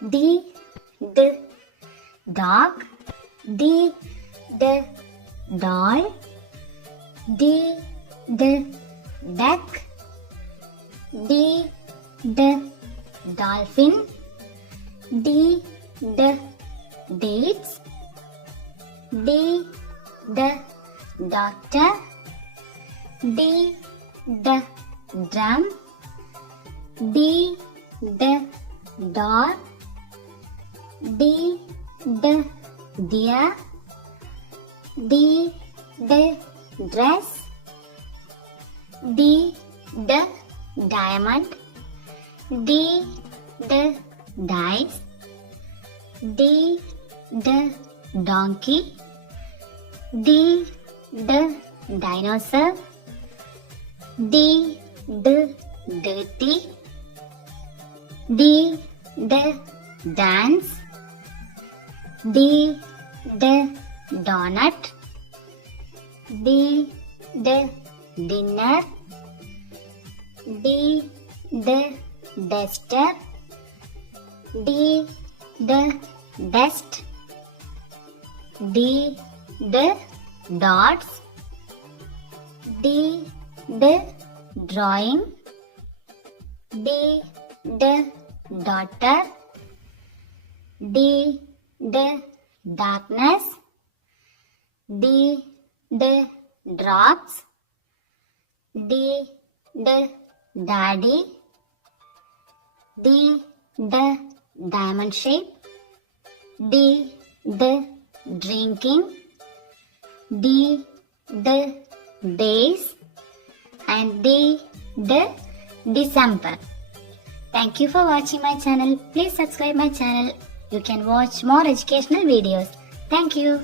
D dog. D doll. D duck. D dolphin. D dates. D doctor. D drum. D door. D deer. D dress. D diamond. D dice. D donkey. D dinosaur. D dirty. D dance. D donut. D dinner. D duster. D dust. D dots. D drawing. D daughter. D darkness. D drops. D daddy. D diamond shape. D drinking. D days. And D December. Thank you for watching my channel. Please subscribe my channel. You can watch more educational videos. Thank you.